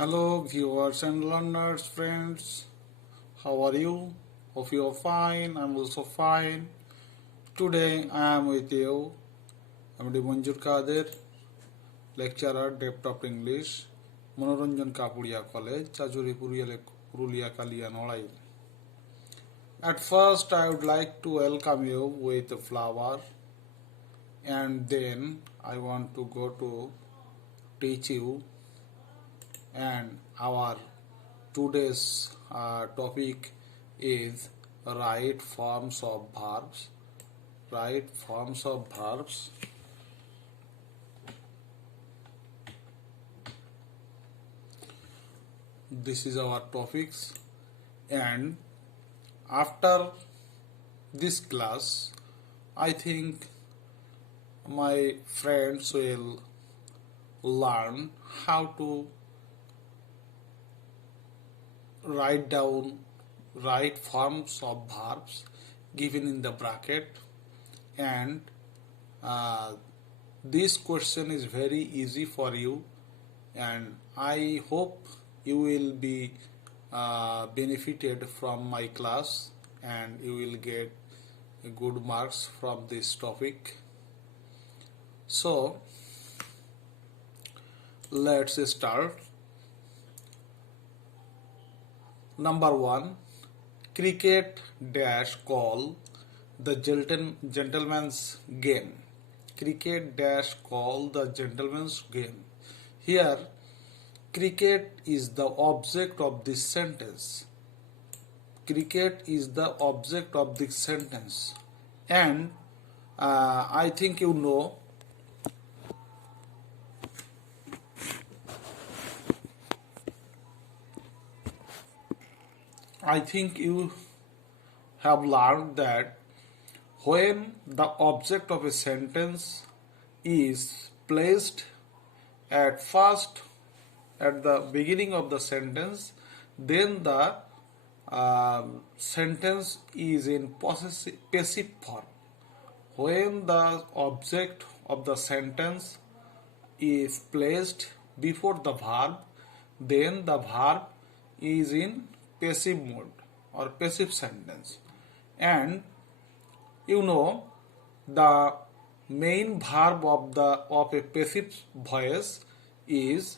Hello, viewers and learners, friends. How are you? Hope you are fine. I'm also fine. Today I am with you. I'm Manjur Kader, lecturer, depth of English, Manoranjan Kapuria College, Chajuri Purulia Kalia Nolai. At first, I would like to welcome you with a flower, and then I want to go to teach you. And our today's topic is right forms of verbs. Right forms of verbs. This is our topics, and after this class, I think my friends will learn how to write down right forms of verbs given in the bracket, and uh, this question is very easy for you, and I hope you will be benefited from my class and you will get good marks from this topic. So let's start. Number 1, cricket dash call the gentleman's game. Cricket dash call the gentleman's game. Here, cricket is the object of this sentence. Cricket is the object of this sentence, and I think you know I think you have learned that when the object of a sentence is placed at the beginning of the sentence, then the sentence is in passive form. When the object of the sentence is placed before the verb, then the verb is in passive mode or passive sentence. And you know the main verb of a passive voice is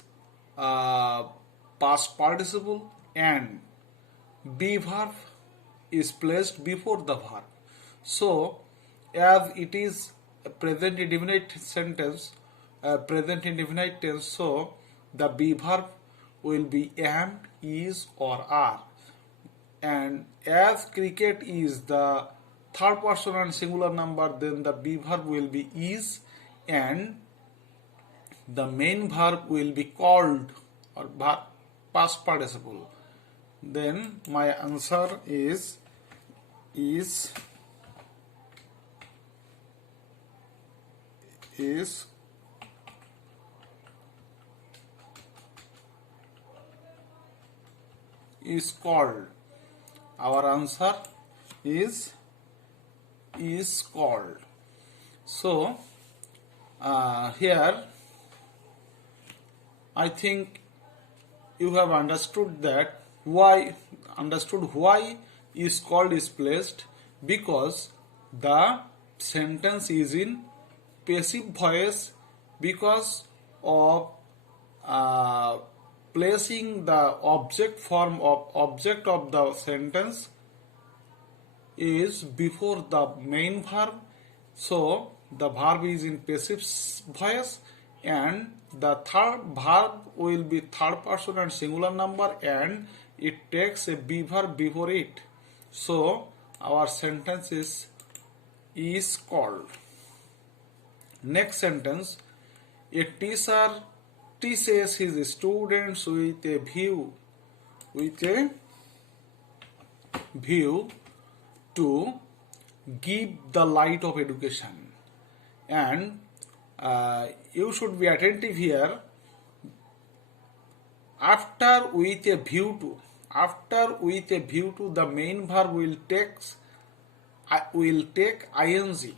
past participle, and be verb is placed before the verb. So as it is a present indefinite sentence, present indefinite tense, so the be verb will be am, is, or are. And as cricket is the third person and singular number, then the be verb will be is, and the main verb will be called or past participle. Then my answer is called. Our answer is called. So here I think you have understood why is called is placed, because the sentence is in passive voice because of placing the object of the sentence is before the main verb. So the verb is in passive voice, and the third verb will be third person and singular number, and it takes a be verb before it. So our sentence is called. Next sentence, a teacher teaches his students with a view to give the light of education. And you should be attentive here. After with a view to, the main verb will take ing.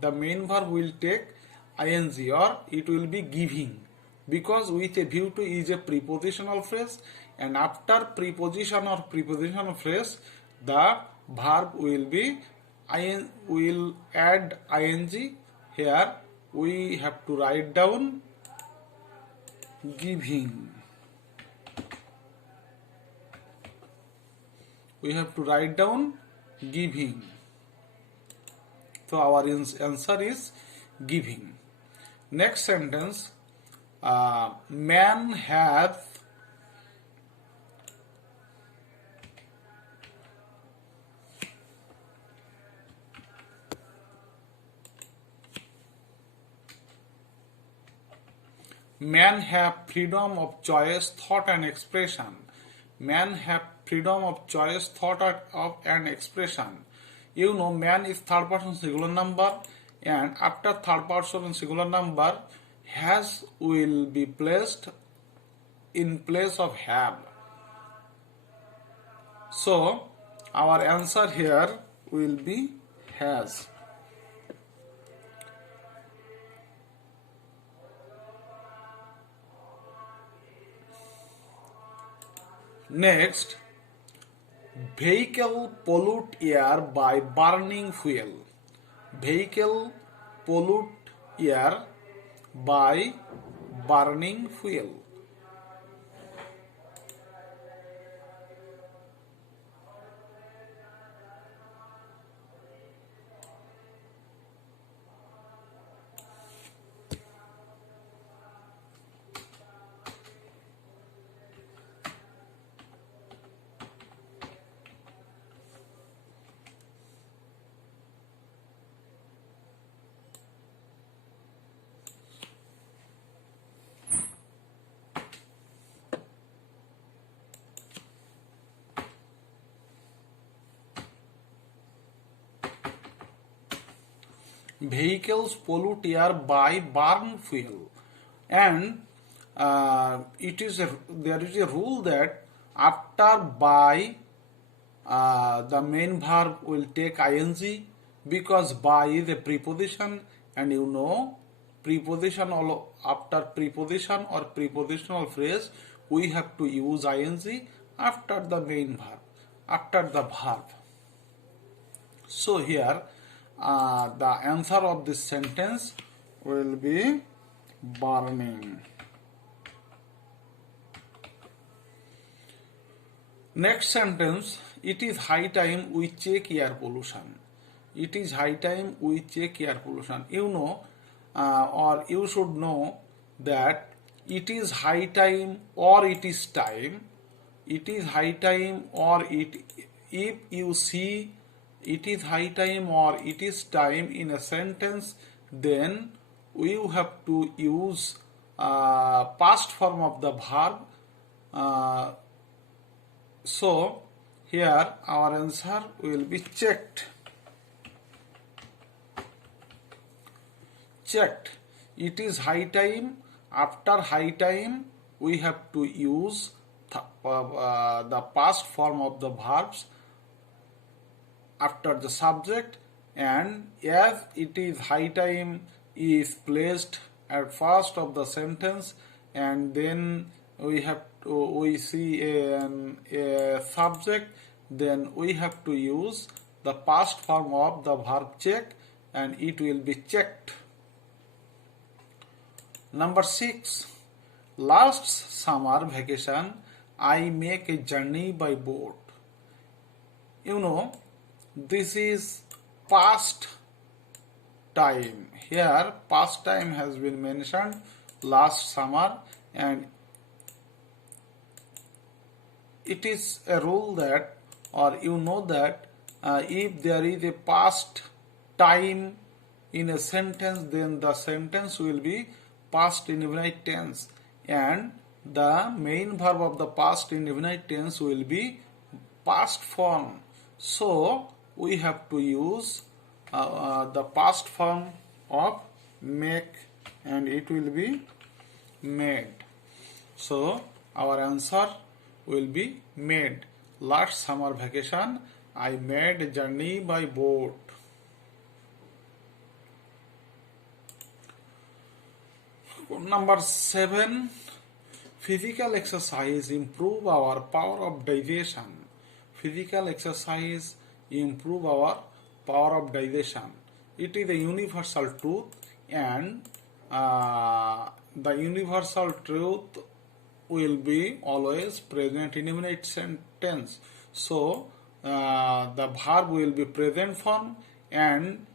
The main verb will take ing, or it will be giving. because with a view to is a prepositional phrase, and after preposition or prepositional phrase the verb will add ing. Here we have to write down giving. We have to write down giving. So our answer is giving. Next sentence, man have freedom of choice, thought and expression. Man have freedom of choice, thought and expression. You know, man is third person singular number, and after third person singular number, has will be placed in place of have. So our answer here will be has. Next, vehicle pollute air by burning fuel. Vehicle pollute air by burning fuel. Vehicles pollute air by burn fuel, and there is a rule that after by the main verb will take ing, because by is a preposition, and you know preposition after preposition or prepositional phrase we have to use ing after the main verb, after the verb. So here the answer of this sentence will be burning. Next sentence, it is high time we check air pollution. It is high time we check air pollution. You know, or you should know that it is high time or it is time. It is high time or if you see it is high time or it is time in a sentence, then we have to use past form of the verb. So here our answer will be checked. Checked. It is high time. After high time we have to use the past form of the verbs after the subject, and as it is high time is placed at first of the sentence, and then we see a subject, then we have to use the past form of the verb check, and it will be checked. Number 6, last summer vacation I make a journey by boat. You know, this is past time. Here past time has been mentioned, last summer, and it is a rule that, or you know that if there is a past time in a sentence, then the sentence will be past indefinite tense, and the main verb of the past indefinite tense will be past form. So we have to use the past form of make, and it will be made. So our answer will be made. Last summer vacation I made a journey by boat. Number 7, physical exercise improve our power of digestion. Physical exercise improve our power of digestion. It is a universal truth, and the universal truth will be always present in infinite tense. So the verb will be present form, and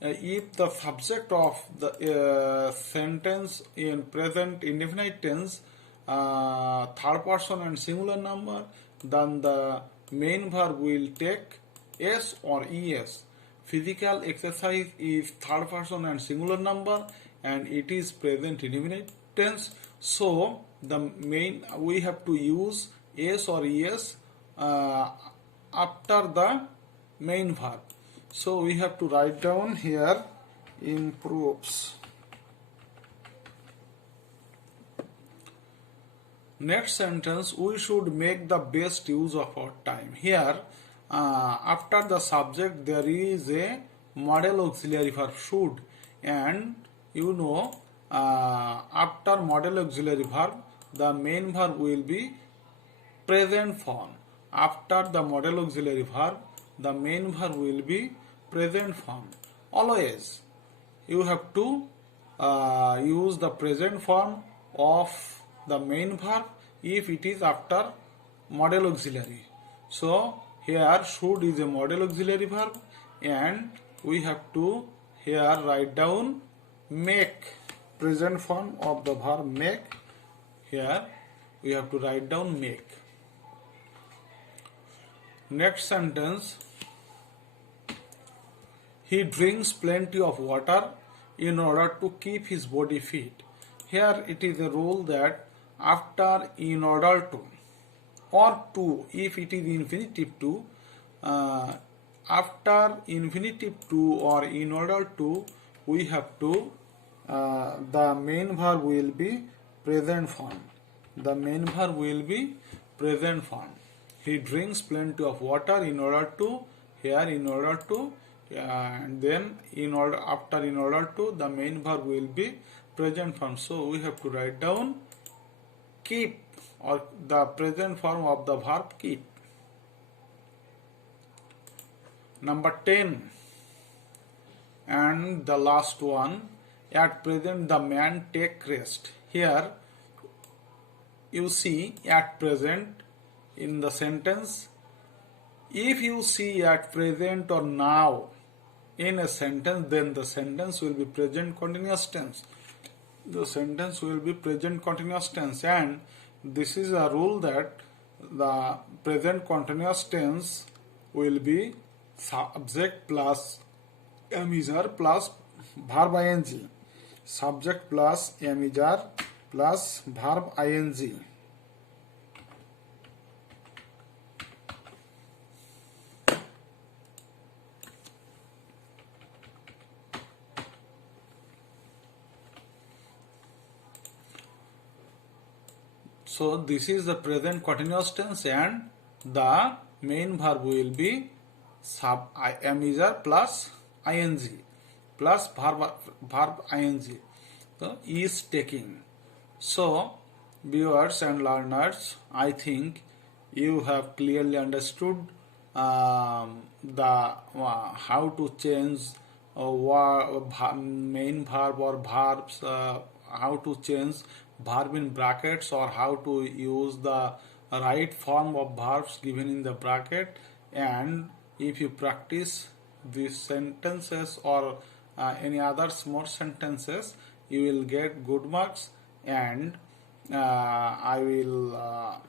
if the subject of the sentence in present indefinite tense, third person and singular number, then the main verb will take s or es. Physical exercise is third person and singular number, and it is present indefinite tense. So we have to use s or es after the main verb. So we have to write down here improves. Next sentence, we should make the best use of our time. Here after the subject there is a model auxiliary verb should, and after model auxiliary verb the main verb will be present form. After the model auxiliary verb the main verb will be present form. Always you have to use the present form of the main verb if it is after model auxiliary. So here should is a model auxiliary verb, and we have to here write down make, present form of the verb make. Here we have to write down make. Next sentence, he drinks plenty of water in order to keep his body fit. Here it is a rule that after in order to or to, if it is infinitive to, after infinitive to or in order to, we have to the main verb will be present form. The main verb will be present form. He drinks plenty of water in order to, here in order to, and then in order, after in order to, the main verb will be present form. So we have to write down keep, or the present form of the verb keep. Number 10 and the last one, at present the man take rest. Here you see at present in the sentence. If you see at present or now in a sentence, then the sentence will be present continuous tense. The sentence will be present continuous tense, and this is a rule that the present continuous tense will be subject plus emitter plus verb ing. Subject plus emitter plus verb ing. So this is the present continuous tense, and the main verb will be emitter plus ing plus verb ing. So is taking. So viewers and learners, I think you have clearly understood the how to change main verb or verbs, how to change verb in brackets, or how to use the right form of verbs given in the bracket. And if you practice these sentences or any other more sentences, you will get good marks, and I will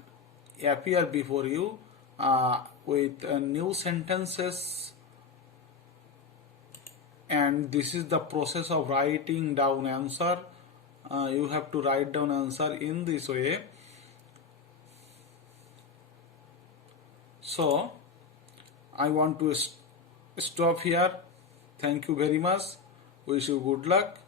appear before you with new sentences. And this is the process of writing down answer. You have to write down answer in this way. So I want to stop here. Thank you very much. Wish you good luck.